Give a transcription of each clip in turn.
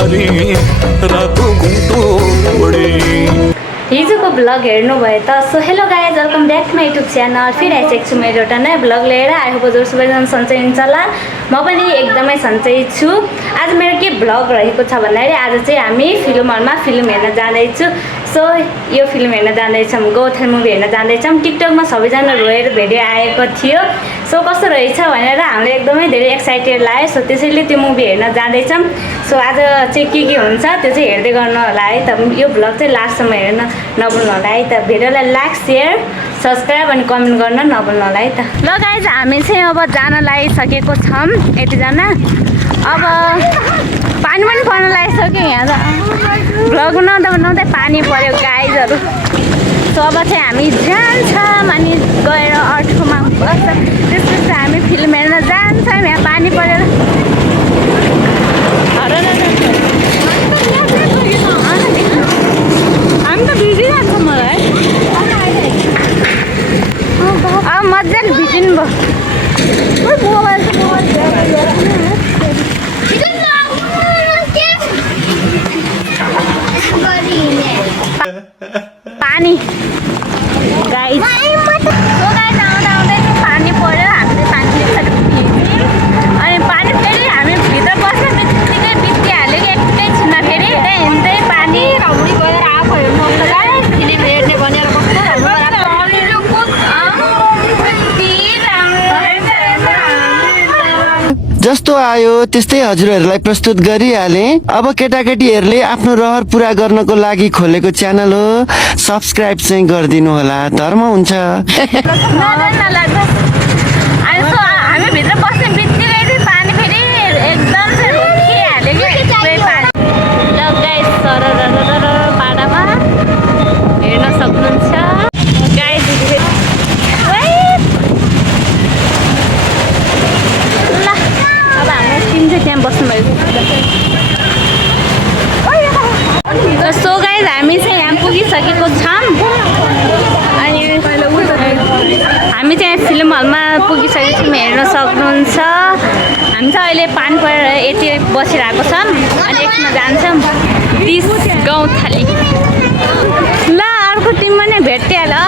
पारी रातो घुम्टो ओढी। हिजोको ब्लग हेर्नुभयो त। So hello guys, welcome back to my YouTube channel. फेरि आइसकेको छु मेरो एउटा नयाँ ब्लग लिएर। आई होप हजुर सबैजना सन्चै हुनुहुन्छ होला। म पनि एकदमै सन्चै छु। आज मेरो के ब्लग रहेको छ भन्दाखेरि आज चाहिँ हामी फिल्म हलमा फिल्म हेर्न जाँदैछु। सो यो फिल्म हेर्न जाँदैछौँ, गौथर मुभी हेर्न जाँदैछौँ। टिकटकमा सबैजना रोएर भिडियो आएको थियो। सो कस्तो रहेछ भनेर हामीलाई एकदमै धेरै एक्साइटेड लाग्यो। सो त्यसैले त्यो मुभी हेर्न जाँदैछौँ। सो आज चाहिँ के हुन्छ त्यो चाहिँ हेर्दै गर्नु होला है त। यो ब्लग चाहिँ लास्टसम्म हेर्न नभुल्नु होला है त। भिडियोलाई लाइक शेयर सब्सक्राइब अनि कमेन्ट गर्न नभुल्नु होला है त। ल गाइज, हामी चाहिँ अब जान लागिसकेको छौँ यतिजना। अब पानी पनि पर्न लागिसक्यो यहाँ त। भ्लग बनाउँदा बनाउँदै पानी पऱ्यो गाइजहरू। सो अब चाहिँ हामी जान्छौँ अनि गएर अटोमा बस्छ। त्यसपछि हामी फिल्म हेर्न जान्छौँ। यहाँ पानी परेर हामी त भिजिरहेको छ मलाई। अब मजाले भिजिनु भयो। मोबाइल पानी गाइस, आउँदा आउँदै पानी पऱ्यो। हामीले पानी भिज्यौँ अनि पानी फेरि हामी भित्र बस्न बित्तिकै बित्तिहाल्यो कि एकैछिनमा फेरि हिँड्दै पानी गएर आफू हेर्नु फिल्म हेर्ने भनेर जस्तो आयो त्यस्तै हजुरहरूलाई प्रस्तुत गरिहाले। अब केटाकेटीहरूले आफ्नो रहर पुरा गर्नको लागि खोलेको च्यानल हो, सब्सक्राइब चाहिँ गरिदिनु होला, धर्म हुन्छ। हामी भित्र बस्ने बित्तिकै चाहिँ पानी फेरि एकदम चाहिँ रोकिहाल्यो कि पानी। ल गाइस, सरर पाडामा हेर्न सक्नुहुन्छ गाइस। अब हाम्रो टिम चाहिँ त्यहाँ बस्नु भएको। सो गाइस, हामी चाहिँ यहाँ पुगिसकेको छौँ अनि हामी चाहिँ फिल्म हलमा पुगिसकेको छौँ, हेर्न सक्नुहुन्छ। हामी चाहिँ अहिले पानी परेर यति बसिरहेको छौँ अनि एकछिनमा जान्छौँ 30 गौथली। ल अर्को टिम पनि भेटिहाल्यो।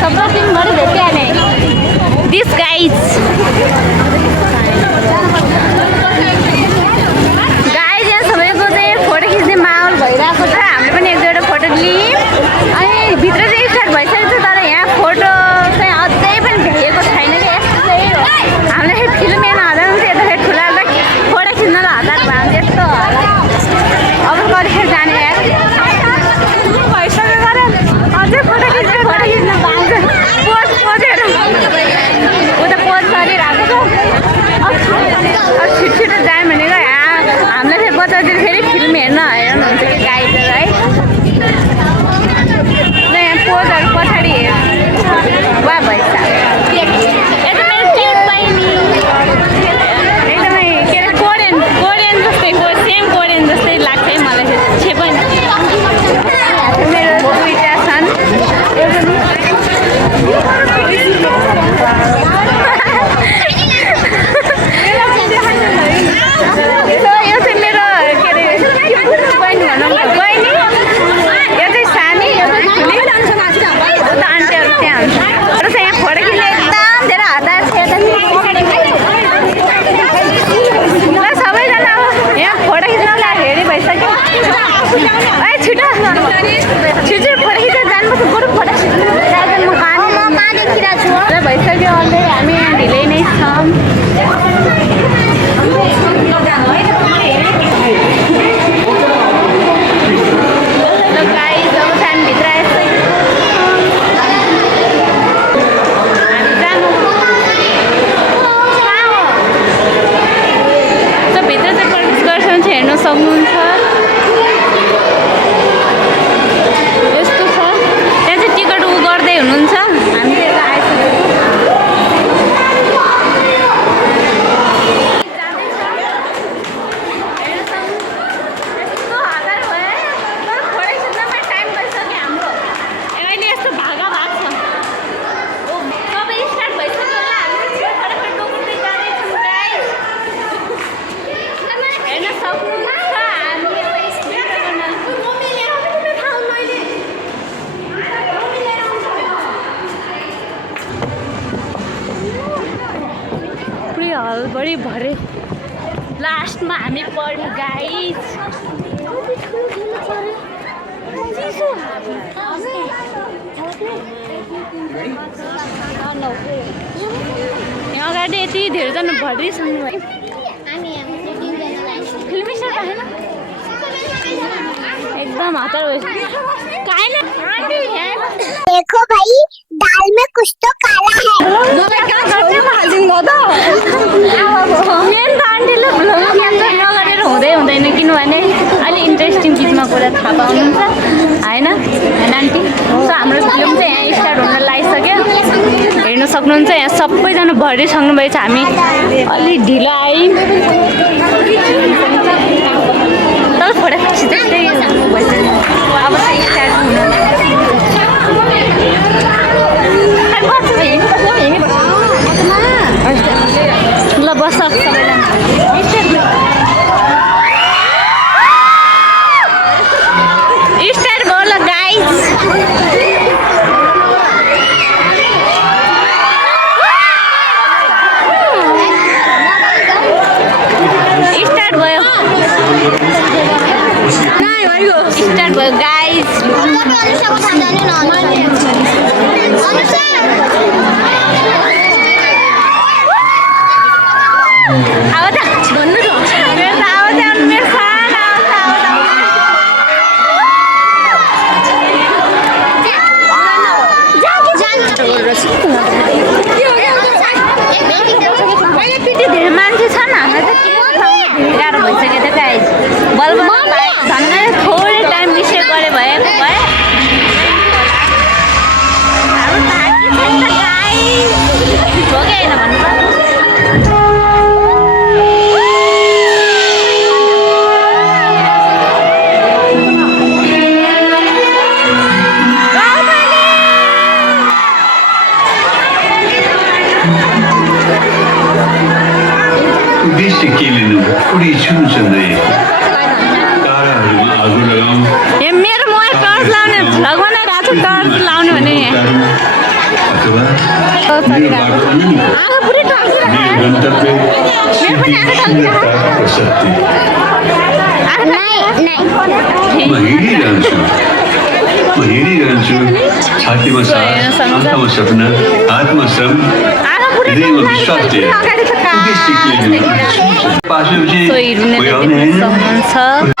सबै टिमहरू भेटिहाले। दिस गाइज यहाँ सबैको चाहिँ फोटो खिच्ने माहौल भइरहेको छ। हामीले पनि एक दुईवटा फोटो लियौँ अनि भित्र चाहिँ स्टार्ट भइसकेको छ। तर यहाँ फोटो चाहिँ अझै पनि भेटिएको छैन कि। यस्तै हामीले फिल्म हेर्न हजारमा चाहिँ यता फेरि ठुला फोटो खिच्नलाई हजार भयो यस्तो होला। अब कतिखेर जाने भइसक्यो गरे अझै फोटो खिच्न पाउँछ। पोज पोजेर उता पोज गरिरहेको छ। अब छिटो जायो भनेको हामीलाई फेरि बजारतिर फेरि फिल्म हेर्नुहुन्छ कि गाइडहरू है। ल यहाँ पोजहरू पछाडि वा भइसक्यो। यता मेरो क्युट बहिनी एकदमै के अरे कोरियन जस्तै सेम कोरियन जस्तै लाग्छ है मलाई चाहिँ। छे पनि मेरो दुईवटा छन्। यो चाहिँ मेरो के अरे बहिनी भनौँ न, बहिनी। यो चाहिँ सानी, यो चाहिँ ठुली। आन्टीहरू त्यहाँ हुन्छ। अरू चाहिँ यहाँ फोटो खिच्ने एकदम धेरै हतार छ। ल सबैजना अब यहाँ फोटो खिच्नलाई रेडी भइसक्यो। है छिटो छिटो फोटो खिच्न जानुपर्छ। बरु फोटो खिच्नु भइसक्यो अलरेडी। हामी यहाँ ढिलै नै छौँ। हेर्न सक्नुहुन्छ यस्तो छ। त्यहाँ चाहिँ टिकट गर्दै हुनुहुन्छ। हामी चाहिँ यता आइसक्यो। लास्टमा हामी पढ्नु गाइस यहाँ अगाडि यति धेरैजना भरिसक्नु भयो फिल्मी सर्ट होइन एकदम हतार देखो भाई दाल में कुछ तो काला है मेन त आन्टीले भ्लग क्याप्चर नगरेर हुँदैन किनभने अलि इन्ट्रेस्टिङ चिजमा कुरा थाहा पाउनुहुन्छ होइन आन्टी सो हाम्रो फिल्म चाहिँ यहाँ स्टार्ट हुन लागिसक्यो हेर्न सक्नुहुन्छ यहाँ सबैजना भरिसक्नु भएछ हामी अलि ढिलो आयौँ तर फोटो खिच्दै भइसक्यो अब चाहिँ स्टार्ट हुन ल बस सबैजना स्टार्ट भयो ल गाइस स्टार्ट भयो गाइस आवाज भन्नु मेरो त आवाज आउनु मेरो सानो पिटी धेरै मान्छे छन् हाम्रो त के गाह्रो भइसक्यो त गाइस बल्ब झन्डै थोरै टाइम मिस्टेक गरे भएको भए हाम्रो थाकी छैन त गाइस हो कि होइन भन्नु उद्देश्य के लिनु पुरै छुन्छन्दै ताराहरूमा आगो लगाउँ यहाँ मेरो मोबाइल टर्च लाउने भ्लग बनाइरहेको छु टर्च लाउने भने अथवा मेरो बाटो अनन्त मेरो गन्तव्य सुन्दरताको सत्य म हिँडिरहन्छु छातीमा सास आँखामा सपना हातमा श्रम हृदयमा विश्वास लिएर उद्देश्य के लिनु पासेपछि कोही आउने होइन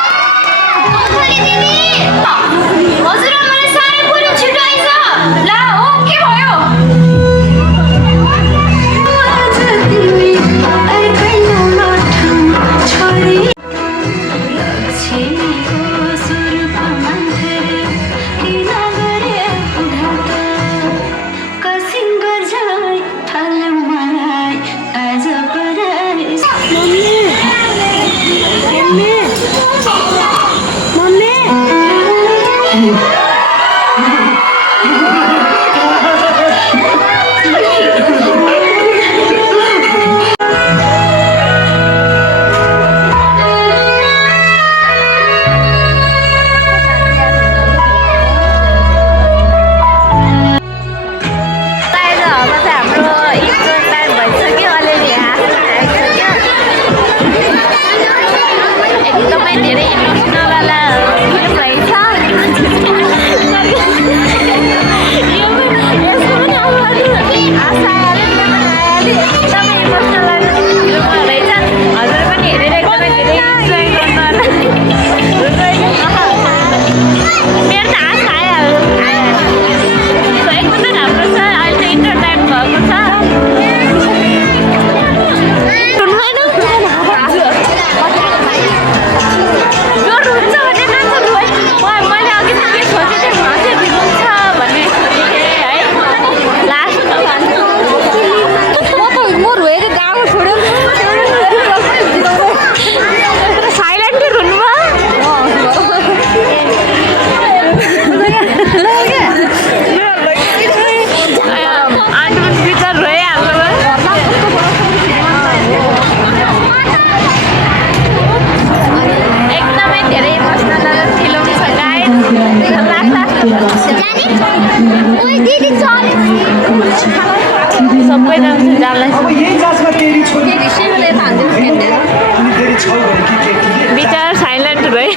रोए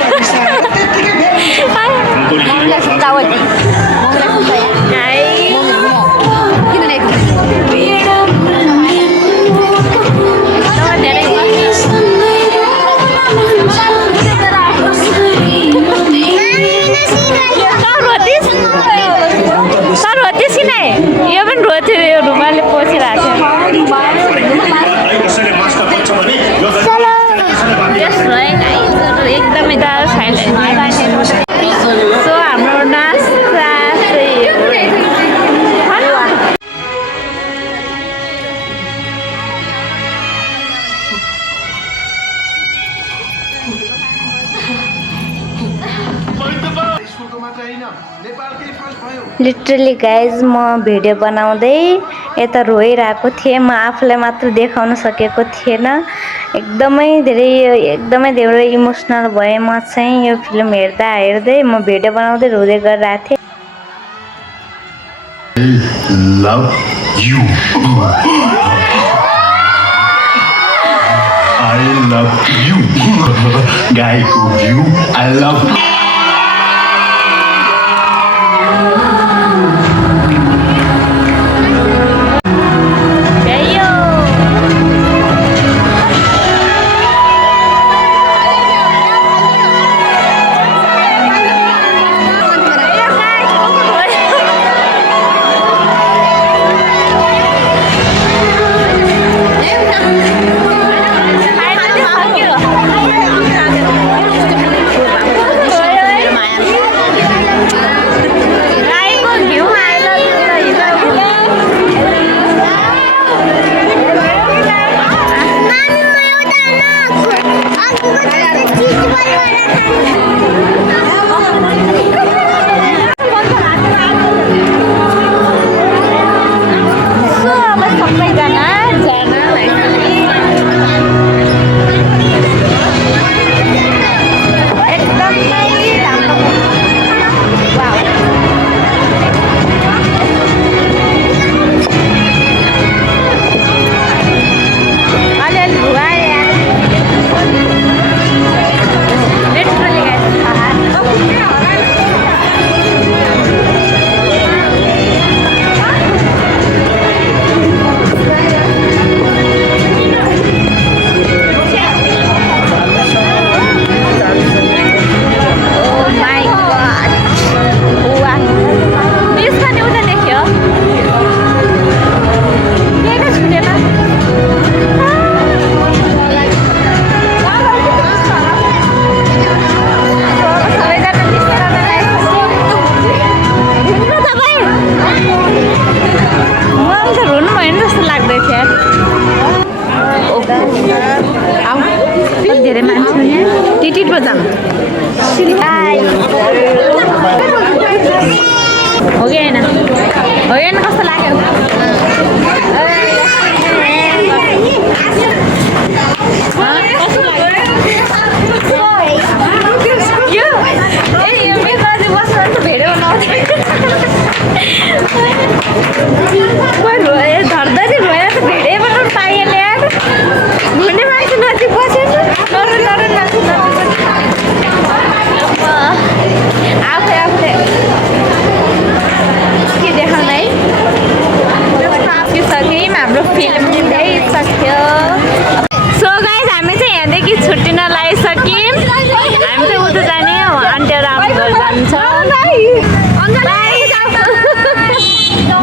यो पनि रोथ्यो यो रुमालले पोछिरहेको थियो एकदमै टाढो साइलेन्ट सो हाम्रो नास्ता लिटरली गाइज म भिडियो बनाउँदै यता रोइरहेको थिएँ म आफूलाई मात्र देखाउन सकेको थिएन एकदमै धेरै इमोसनल भएँ म चाहिँ यो फिल्म हेर्दै म भिडियो बनाउँदै रोँदै गरिरहेको थिएँ I love you. गाईको घिउ I love you. धेरै मान्छे यहाँ टिटिट बजाम हो कि होइन कस्तो लाग्यो धर्दै भयो त भिडियो बनाउनु पाइएले यार घुम्ने मान्छे नजिक बसेछ आफै के देखाउन है सक्यौँ हाम्रो फिल्म सक्यो सो गाइस हामी चाहिँ यहाँदेखि छुट्टिन लागिसक्यौँ हामी चाहिँ उता जाने आन्टी र आफ्नो घर जान्छ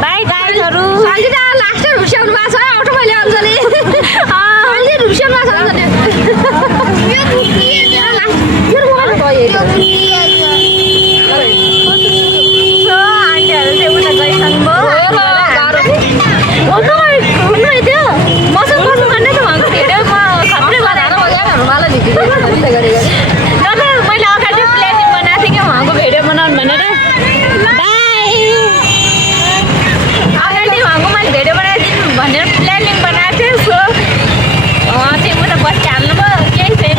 बाई गाइजहरू लास्ट रुस्याउनु भएको छ आउँछ मैले अञ्जली रुस्याउनु भएको मैले अगाडि प्लानिङ बनाएको थिएँ कि उहाँको भिडियो बनाउनु भनेर अगाडि उहाँको मैले भिडियो बनाइदिनु भनेर प्लानिङ बनाएको थिएँ सो उहाँ चाहिँ उता बस्छ हाल्नु भयो केही छैन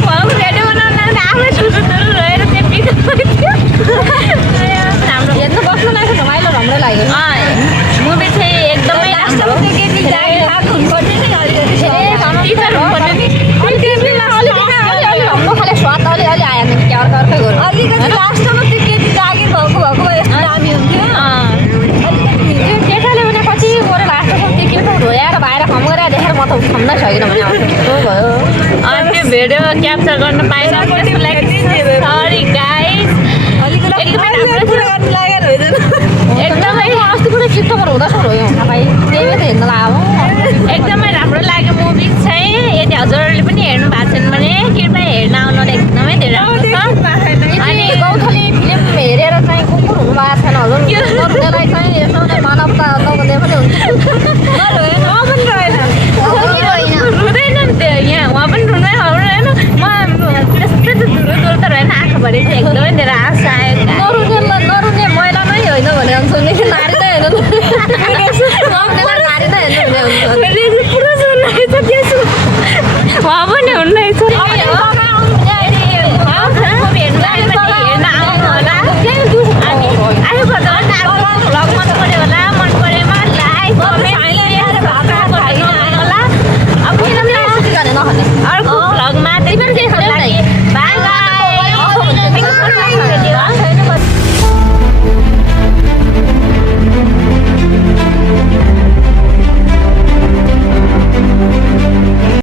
उहाँको भिडियो बनाउनु आफै अलिकति लास्टमा त्यो केटी जागिर भएको यस्तो दामी हुन्थ्यो त्यो केटाले भने कति गएर लास्टसम्म त्यो केटो धोएर भाएर खम गरेर देखेर म त खम्नै सकिनँ भने आउँछ भयो अनि त्यो भिडियो क्याप्चर गर्न पाइनँ